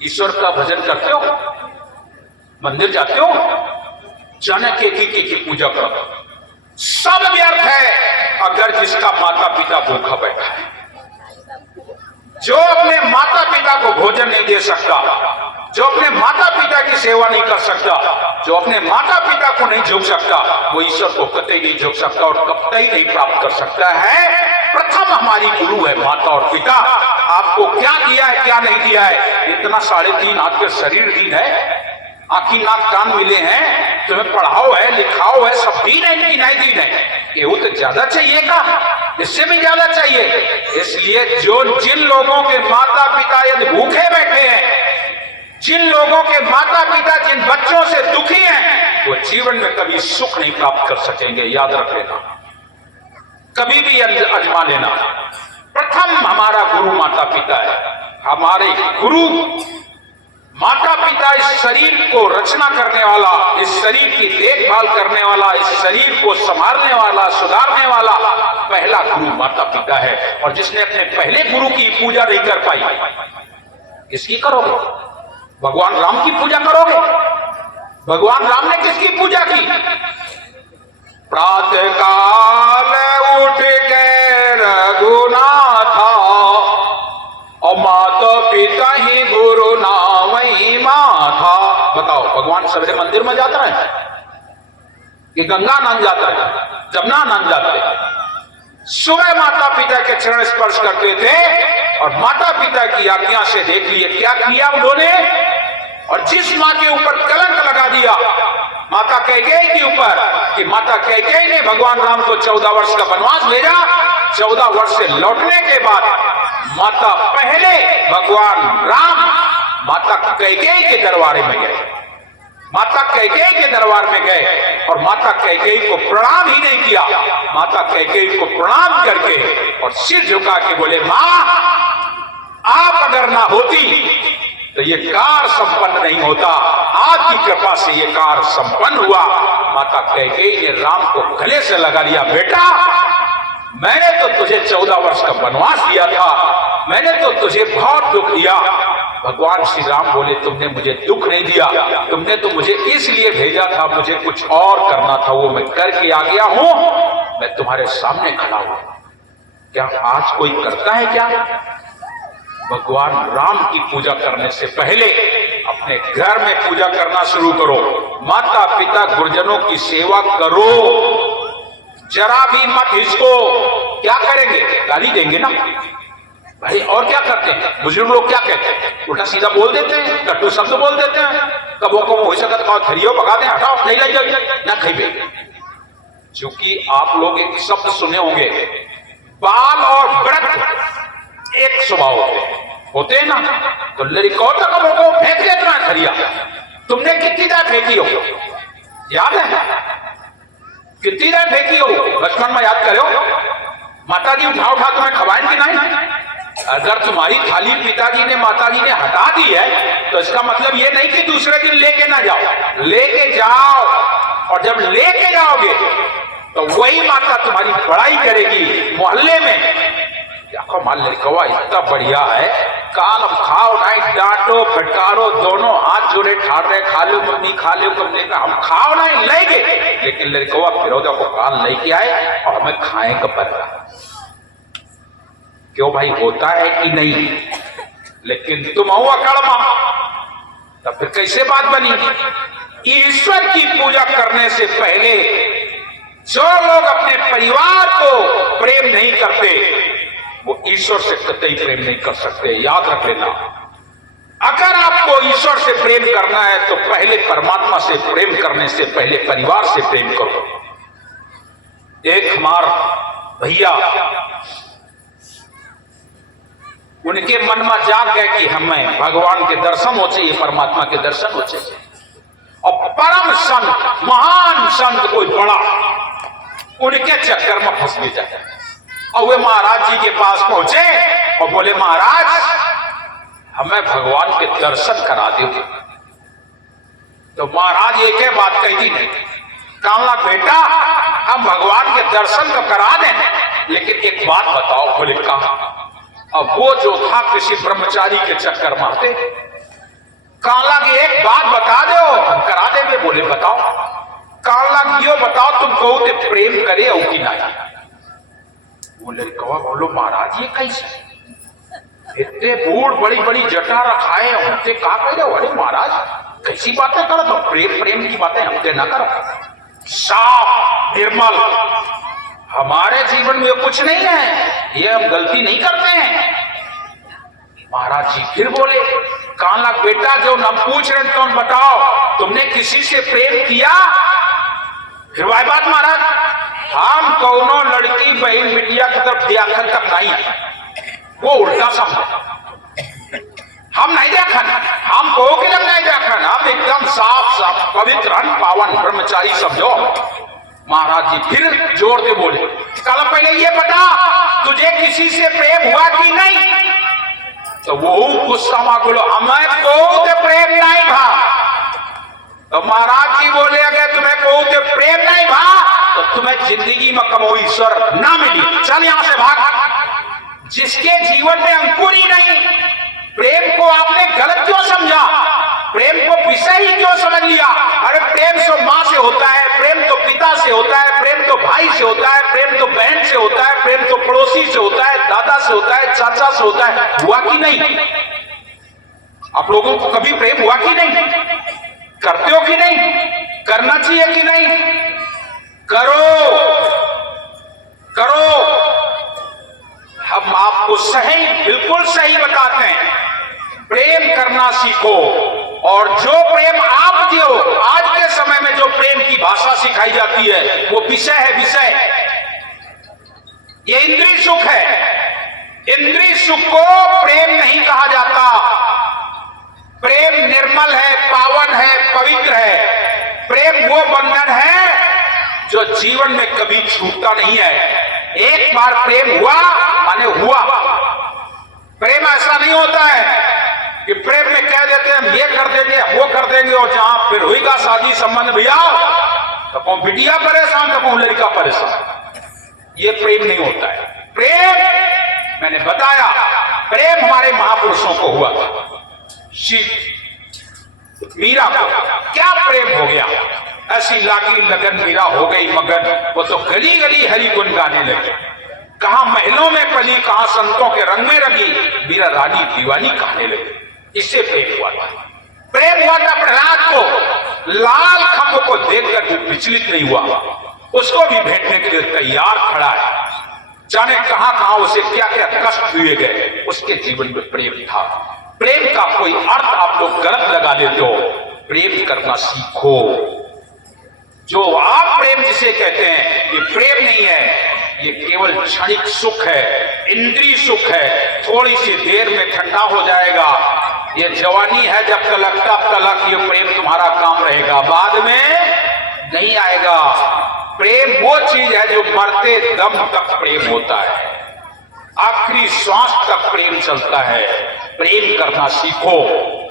ईश्वर का भजन करते हो, मंदिर जाते हो, जाने की पूजा करो, सब व्यर्थ है अगर जिसका माता पिता भूखा बैठा है। जो अपने माता पिता को भोजन नहीं दे सकता, जो अपने माता पिता की सेवा नहीं कर सकता, जो अपने माता पिता को नहीं झुक सकता, वो ईश्वर को कतई नहीं झुक सकता और कतई नहीं प्राप्त कर सकता है। प्रथम हमारी गुरु है माता और पिता। आपको क्या दिया है क्या नहीं दिया है, इतना 3.5 हाथ के शरीर दीन है, आंखी नाक कान मिले हैं, तुम्हें पढ़ाओ है लिखाओ है, सब दीन है, इनकी नहीं दीन है, ये तो ज्यादा चाहिए का, इससे भी ज्यादा चाहिए। इसलिए जिन लोगों के माता पिता यदि भूखे बैठे हैं, जिन लोगों के माता पिता जिन बच्चों से दुखी हैं, वो जीवन में कभी सुख नहीं प्राप्त कर सकेंगे, याद रख लेना, कभी भी आजमा लेना। प्रथम हमारा गुरु माता पिता है। हमारे गुरु माता पिता इस शरीर को रचना करने वाला, इस शरीर की देखभाल करने वाला, इस शरीर को संभालने वाला, सुधारने वाला पहला गुरु माता पिता है। और जिसने अपने पहले गुरु की पूजा नहीं कर पाई, किसकी करोगे? भगवान राम की पूजा करोगे? भगवान राम ने किसकी पूजा की? प्रातः काल उठ के रघुनाथा और माता पिता ही गुरु नाम ही माथा। बताओ, भगवान सवेरे मंदिर में जाता है कि गंगा नहाने जाता है, जमुना नहाने जाते हैं? सुबह माता पिता के चरण स्पर्श करते थे और माता पिता की आज्ञा से देख लिए क्या किया उन्होंने। और जिस माँ के ऊपर कलंक लगा दिया माता कैकेयी के ऊपर, कि माता कैकेयी ने भगवान राम को 14 वर्ष का वनवास भेजा, 14 वर्ष से लौटने के बाद माता पहले भगवान राम माता कैकेयी के दरबार में गए, माता कैकेयी के दरबार में गए और माता कैकेयी को प्रणाम ही नहीं किया, माता कैकेयी को प्रणाम करके और सिर झुका के बोले, मां आप अगर ना होती तो ये कार्य संपन्न नहीं होता, आपकी कृपा से ये कार्य संपन्न हुआ। माता कैकेयी ने राम को गले से लगा लिया, बेटा मैंने तो तुझे 14 वर्ष का वनवास दिया था, मैंने तो तुझे बहुत दुख दिया। भगवान श्री राम बोले, तुमने मुझे दुख नहीं दिया, तुमने तो मुझे इसलिए भेजा था, मुझे कुछ और करना था, वो मैं करके आ गया हूं, मैं तुम्हारे सामने खड़ा हूं। क्या आज कोई करता है क्या? भगवान राम की पूजा करने से पहले अपने घर में पूजा करना शुरू करो, माता पिता गुरुजनों की सेवा करो, जरा भी मत हिचको। क्या करेंगे? गाली देंगे ना भाई, और क्या करते हैं बुजुर्ग लोग? क्या कहते हैं? उल्टा सीधा बोल देते हैं, कटु शब्द बोल देते हैं, कबो कबो हो सकता कहो थरियो भगा दें, हटाओ नहीं लग जाए ना खाइए। क्योंकि आप लोग एक शब्द सुने होंगे, बाल और व्रत एक स्वभाव होते हैं ना, तो लड़कों तक को फेंक देता है खरिया। तुमने कितनी देर फेंकी हो? याद है कितनी देर फेंकी हो? बचपन में याद करो, माता जी उठा उठा तुम्हें खवाएं कि नहीं? अगर तुम्हारी थाली पिताजी ने माताजी ने हटा दी है तो इसका मतलब ये नहीं कि दूसरे दिन लेके ना जाओ, लेके जाओ। और जब लेके जाओगे तो वही माता तुम्हारी बड़ाई करेगी मोहल्ले में, देखो मान लड़कवा इतना बढ़िया है, काल अब खाओ नहीं, डांटो फटकारो, दोनों हाथ जोड़े ठाड़ रहे, खा लो मम्मी खा लो, तुमने कहा हम खाओ नहीं लेंगे, लेकिन लड़कवा फिरोजा को काल लेके आए और हमें खाए का पड़ता। क्यों भाई? होता है कि नहीं? लेकिन तुम हुआ कड़मा, तब फिर कैसे बात बनी? ईश्वर की पूजा करने से पहले जो लोग अपने परिवार को प्रेम नहीं करते वो ईश्वर से कतई प्रेम नहीं कर सकते, याद रख लेना। अगर आपको ईश्वर से प्रेम करना है तो पहले परमात्मा से प्रेम करने से पहले परिवार से प्रेम करो। एक हमारा भैया, उनके मन में जाग गए कि हमें भगवान के दर्शन हो चाहिए, परमात्मा के दर्शन हो चाहिए। और परम संत, महान संत कोई बड़ा, उनके चक्कर में फंस भी जाए। और वे महाराज जी के पास पहुंचे और बोले, महाराज हमें भगवान के दर्शन करा दो। तो महाराज एक ही बात कही थी, नहीं कहा बेटा हम भगवान के दर्शन तो करा दें, लेकिन एक बात बताओ। बोले कहा? अब वो जो था किसी ब्रह्मचारी के चक्कर में आते, काला की एक बात बता दो, हम करा देंगे। बोले बताओ। काला क्यों बताओ, तुम कहो ते प्रेम करे हो कि नहीं? बोले कवा बोलो महाराज ये कैसे? इतने बूढ़ बड़ी बड़ी जटा रखाए हमसे कहा कह दो। अरे महाराज कैसी बातें करो, तो प्रेम प्रेम की बातें हमसे ना करो। साफ निर्मल हमारे जीवन में कुछ नहीं है, ये हम गलती नहीं करते हैं। महाराज जी फिर बोले काला बेटा जो न पूछ रहे तुम बताओ तुमने किसी से प्रेम किया? फिर वह बात महाराज, हम कौनो लड़की बहन बिटिया की तरफ देखन तक नहीं, वो उल्टा समझो। हम नहीं देखन, हम को कि नहीं देखन, हम एकदम साफ साफ पवित्र पावन ब्रह्मचारी समझो। महाराज जी फिर जोर दे बोले कल पहले ये बता तुझे किसी से प्रेम हुआ कि नहीं? तो वो गुस्सा में बोलो हमें बहुत प्रेम नहीं भा। तो महाराज जी बोले अगर तुम्हें बहुत प्रेम नहीं भा तो तुम्हें जिंदगी में कभी ईश्वर ना मिली, चल यहां से भाग। जिसके जीवन में अंकुर ही नहीं, प्रेम को आपने गलत क्यों समझा? प्रेम को विषय ही क्यों समझ लिया? अरे प्रेम तो माँ से होता है, प्रेम तो पिता से होता है, प्रेम तो भाई से होता है, प्रेम तो बहन से होता है, प्रेम तो पड़ोसी से होता है, दादा से होता है, चाचा से होता है। हुआ कि नहीं? आप लोगों को कभी प्रेम हुआ कि नहीं? करते हो कि नहीं? करना चाहिए कि नहीं? करो करो। हम आपको सही बिल्कुल सही बताते हैं, प्रेम करना सीखो। और जो प्रेम आप जो आज के समय में जो प्रेम की भाषा सिखाई जाती है वो विषय है, विषय। ये इंद्रिय सुख है। इंद्रिय सुख को प्रेम नहीं कहा जाता। प्रेम निर्मल है, पावन है, पवित्र है। प्रेम वो बंधन है जो जीवन में कभी छूटता नहीं है। एक बार प्रेम हुआ माने हुआ। प्रेम ऐसा नहीं होता है कि प्रेम में कह देते हैं हम ये कर देंगे वो कर देंगे, और जहां फिर हुईगा शादी संबंध भैया तो कौन बिटिया परेशान तो कौन लड़का परेशान। ये प्रेम नहीं होता है। प्रेम मैंने बताया, प्रेम हमारे महापुरुषों को हुआ था। शिव मीरा को क्या प्रेम हो गया, ऐसी लागी लगन मीरा हो गई मगन, वो तो गली गली हरि गुण गाने लगे। कहा महलों में पली, कहा संतों के रंग में रंगी, मीरा रानी दीवानी कहने लगी। इससे प्रेम हुआ था। प्रेम हुआ था प्रहलाद को, लाल खंभ को देखकर वो विचलित नहीं हुआ, उसको भी भेंटने के लिए तैयार खड़ा है। जाने कहां कहां उसे क्या क्या कष्ट दिए गए, उसके जीवन में प्रेम था। प्रेम का कोई अर्थ आप लोग गलत लगा देते हो। प्रेम करना सीखो। जो आप प्रेम जिसे कहते हैं ये प्रेम नहीं है, ये केवल क्षणिक सुख है, इंद्रिय सुख है। थोड़ी सी देर में ठंडा हो जाएगा। ये जवानी है जब तलक तब तलक ये प्रेम तुम्हारा काम रहेगा, बाद में नहीं आएगा। प्रेम वो चीज है जो मरते दम तक प्रेम होता है, आखिरी श्वास तक प्रेम चलता है। प्रेम करना सीखो,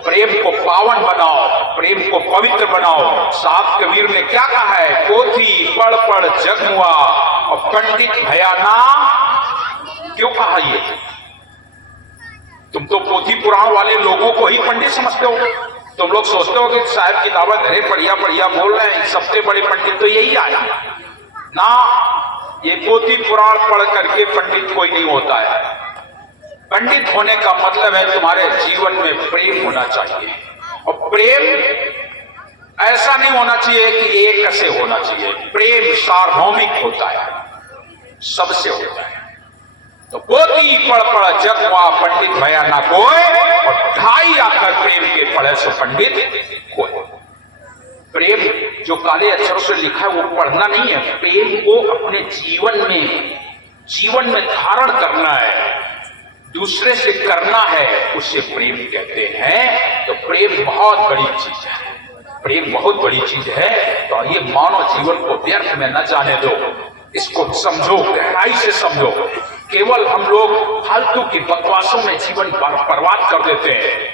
प्रेम को पावन बनाओ, प्रेम को पवित्र बनाओ। साहब कबीर ने क्या कहा है, पोथी पढ़ पढ़ जग हुआ और पंडित भयाना। क्यों कहा ये? तुम तो पोथी पुराण वाले लोगों को ही पंडित समझते हो। तुम लोग सोचते हो कि साहब किताबें धरे बढ़िया बढ़िया बोल रहे हैं, सबसे बड़े पंडित तो यही आया ना। ये पोथी पुराण पढ़ करके पंडित कोई नहीं होता है। पंडित होने का मतलब है तुम्हारे जीवन में प्रेम होना चाहिए। और प्रेम ऐसा नहीं होना चाहिए कि एक से होना चाहिए। प्रेम सार्वभौमिक होता है, सबसे होता है। तो पोथी पढ़ पढ़ जग हुआ पंडित भया ना कोई, और ढाई आकर प्रेम के पढ़े सो पंडित कोई। प्रेम जो काले अक्षरों से लिखा है वो पढ़ना नहीं है, प्रेम को अपने जीवन में धारण करना है, दूसरे से करना है, उसे प्रेम कहते हैं। तो प्रेम बहुत बड़ी चीज है, प्रेम बहुत बड़ी चीज है। तो ये मानव जीवन को व्यर्थ में न जाने दो, इसको समझो, गहराई से समझो। केवल हम लोग फालतू की बकवासों में जीवन बर्बाद कर देते हैं।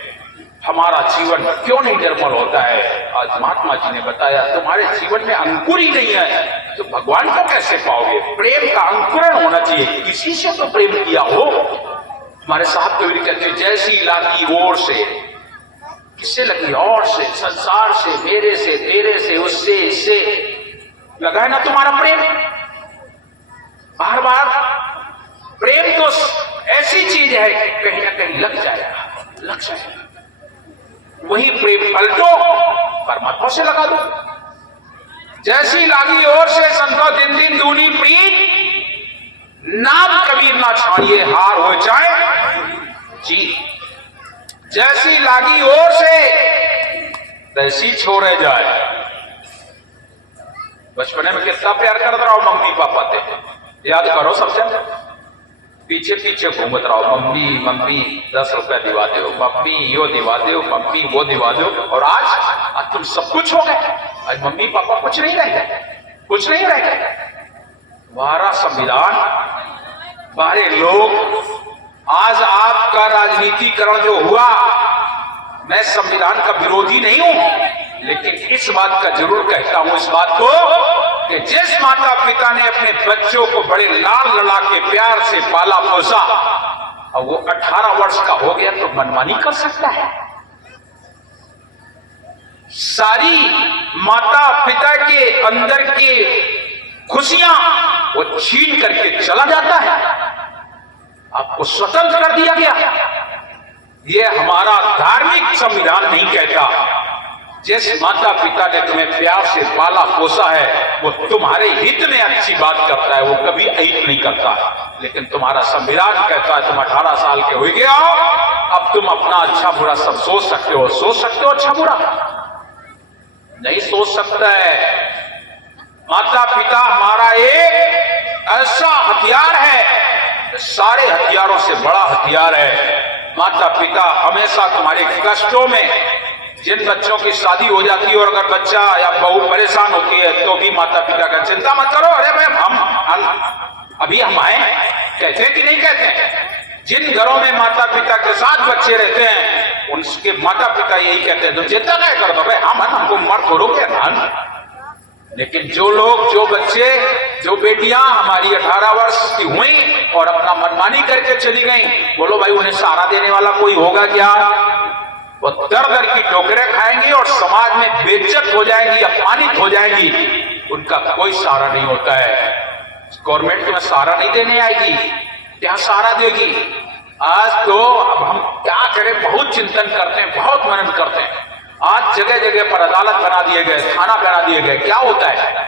हमारा जीवन क्यों नहीं निर्मल होता है? आज महात्मा जी ने बताया तुम्हारे जीवन में अंकुर ही नहीं है तो भगवान को कैसे पाओगे? प्रेम का अंकुरण होना चाहिए, किसी से तो प्रेम किया हो। हमारे साहब कबीर कहते हैं जैसी लागी ओर से किससे लगी? और से, संसार से, मेरे से, तेरे से, उससे, इससे लगा है ना तुम्हारा प्रेम। बार बार प्रेम तो ऐसी चीज है कि कहीं ना कहीं लग जाएगा, लग जाएगा। वही प्रेम पलटो, परमात्मा से लगा दो। जैसी लागी और से संतो दिन दिन दूनी प्रीत, नाम कबीर ना छाड़िए हार हो जाए जी। जैसी लागी और से तैसी छोड़े जाए। बचपने में कितना प्यार करता रहो मम्मी पापा थे, याद करो सबसे। पीछे पीछे घूमत रहो, मम्मी मम्मी 10 रुपया दिवा दो, मम्मी यो दिवा दो, मम्मी वो दिवा दो। और आज तुम सब कुछ हो गए। आज मम्मी पापा कुछ नहीं रह गए, कुछ नहीं रह गए। तुम्हारा संविधान, हमारे लोग, आज आपका राजनीतिकरण जो हुआ, मैं संविधान का विरोधी नहीं हूं, लेकिन इस बात का जरूर कहता हूं, इस बात को कि जिस माता पिता ने अपने बच्चों को बड़े लाल लड़ा के प्यार से पाला पोसा और वो 18 वर्ष का हो गया तो मनमानी कर सकता है? सारी माता पिता के अंदर की खुशियां वो छीन करके चला जाता है। आपको स्वतंत्र कर दिया गया। ये हमारा धार्मिक संविधान नहीं कहता। जिस माता पिता ने तुम्हें प्यार से पाला पोसा है वो तुम्हारे हित में अच्छी बात करता है, वो कभी अहित नहीं करता है। लेकिन तुम्हारा संविधान कहता है तुम 18 साल के हो गए हो, अब तुम अपना अच्छा बुरा सब सोच सकते हो। सोच सकते हो अच्छा बुरा? नहीं सोच सकता है। माता पिता हमारा एक ऐसा हथियार है, सारे हथियारों से बड़ा हथियार है। माता पिता हमेशा तुम्हारे कष्टों में, जिन बच्चों की शादी हो जाती है और अगर बच्चा या बहू परेशान होती है तो भी माता पिता का चिंता मत करो, अरे भाई हम अभी हम आए, कहते हैं कि नहीं कहते हैं? जिन घरों में माता पिता के साथ बच्चे रहते हैं उनके माता पिता यही कहते हैं तुम चिंता नहीं कर दो भाई, हम हमको मर छोड़ोगे हम। लेकिन जो लोग, जो बच्चे, जो बेटियां हमारी 18 वर्ष की हुई और अपना मनमानी करके चली गई, बोलो भाई उन्हें सहारा देने वाला कोई होगा क्या? वो दर दर की ठोकरें खाएंगी और समाज में बेइज्जत हो जाएंगी, अपमानित हो जाएंगी। उनका कोई सहारा नहीं होता है। गवर्नमेंट तुम्हें सहारा नहीं देने आएगी, क्या सहारा देगी? आज तो अब हम क्या करें, बहुत चिंतन करते हैं, बहुत मनन करते हैं। आज जगह जगह पर अदालत बना दिए गए, थाना बना दिए गए। क्या होता है?